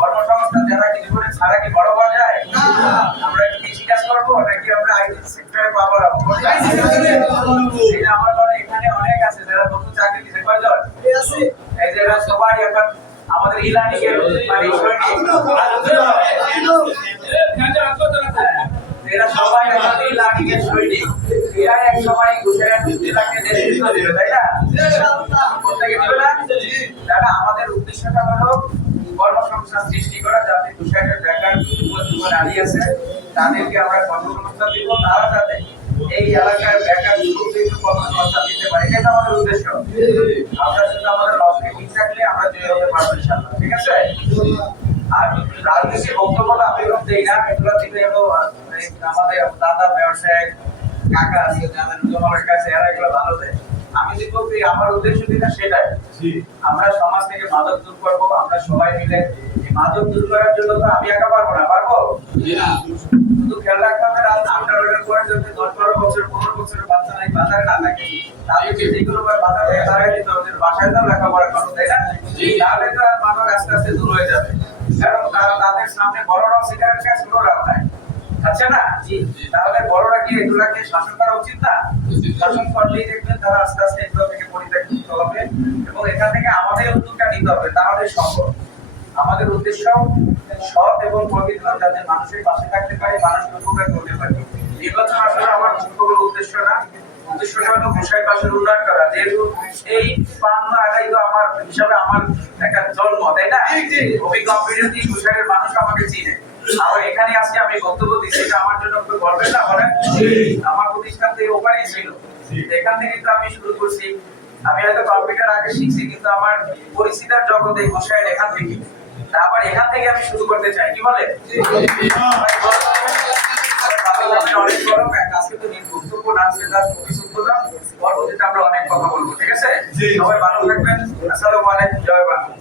কর্মসংস্থান যারা কিছু করে ছাড়া কি বড় হওয়া যায়? আমরা কি কৃষি কাজ করবো নাকি আমরা আইটি সেক্টরে পাবো? আমার মনে এখানে অনেক আছে যারা নতুন চাকরি দিতে কয়জন এই যে সবাই এখন আমাদের ইলানি এর মানে এরা সবাই এখন ইলানি এর সৈনিক। এরা এক সময় ঘুষের জেলাকে নেতৃত্ব দিবে, তাই না? প্রত্যেকে দিবে না? তাহলে আমাদের উদ্দেশ্যটা হলো কর্মসংস্থান সৃষ্টি করা, যাতে ঘুষের বেকার যুবক নারী আছে তাদেরকে আমরা কর্মসংস্থান দিব, তারা যাতে এই এলাকার বেকার যুবকদেরকে কর্মসংস্থান দিতে পারি। এটা আমাদের উদ্দেশ্য। আমরা শুধু আমাদের লক্ষ্যে ঠিক থাকলে আমরা জয় হতে পারবো ইনশাআল্লাহ। ঠিক আছে? আর রাজনীতির বক্তব্য আমি দেই না, এগুলো দিলে আমাদের দাদা ব্যবসায়ী কাকা আছে যাদের জমার কাছে এরা এগুলো ভালো দেয়। আমি যে বলছি আমার উদ্দেশ্য যেটা সেটাই, আমরা সমাজ থেকে মাদক দূর করবো। আমরা সবাই মিলে এই মাদক দূর করার জন্য তো আমি একা পারবো না, পারবো? শুধু খেয়াল রাখতে হবে রাত 8টার পরে যদি 10-12 বছর 15 বছরের বাচ্চা নাই বাজারে না থাকে, তাদেরকে যেগুলো বাজার থেকে দাঁড়ায় দিতে হবে, বাসায় তো লেখাপড়া করো, তাই না? তাহলে তো আর মাদক আস্তে আস্তে দূর হয়ে যাবে। কারণ তাদের সামনে বড়রাও সিগারেট খায়, ছোটরাও খায়, আচ্ছা না? তাহলে বড়রা কি এগুলাকে শাসন করা উচিত না? শাসন করলেই দেখবেন তারা আস্তে আস্তে এগুলো থেকে পরিত্যাক্ত হবে এবং এখান থেকে আমাদের উদ্যোগটা নিতে হবে, তাহলে সম্ভব। আমাদের উদ্দেশ্য সৎ এবং পবিত্র, যাতে মানুষের পাশে থাকতে পারে, মানুষকে উপকার করতে পারে। নির্বাচন আসলে আমার মুখ্য কোনো উদ্দেশ্য না। উদ্দেশ্যটা হলো গোসাই পাশের উন্নয়ন করা। যেহেতু এই পান্না এটাই তো আমার হিসাবে আমার একটা জন্ম, তাই না? অভিজ্ঞ অভিনেত্রী গোসাইয়ের মানুষ আমাকে চিনে। আবার এখানে আজকে আমি বক্তব্য দিচ্ছি, এটা আমার জন্য খুব গর্বের না বলেন? আমার প্রতিষ্ঠান থেকে ওখানেই ছিল, এখান থেকে তো আমি শুরু করছি। আমি হয়তো কম্পিউটার আগে শিখছি, কিন্তু আমার পরিচিতার জগতে গোসাইয়ের এখান থেকে, আবার এখান থেকে আমি শুরু করতে চাই। কি বলে? আজকে তো বক্তব্য না ছিল, তার পরিশুদ্ধতা পরবর্তীতে আমরা অনেক কথা বলবো। ঠিক আছে? সবাই ভালো থাকবেন। আসসালামু আলাইকুম। জয় বাংলা।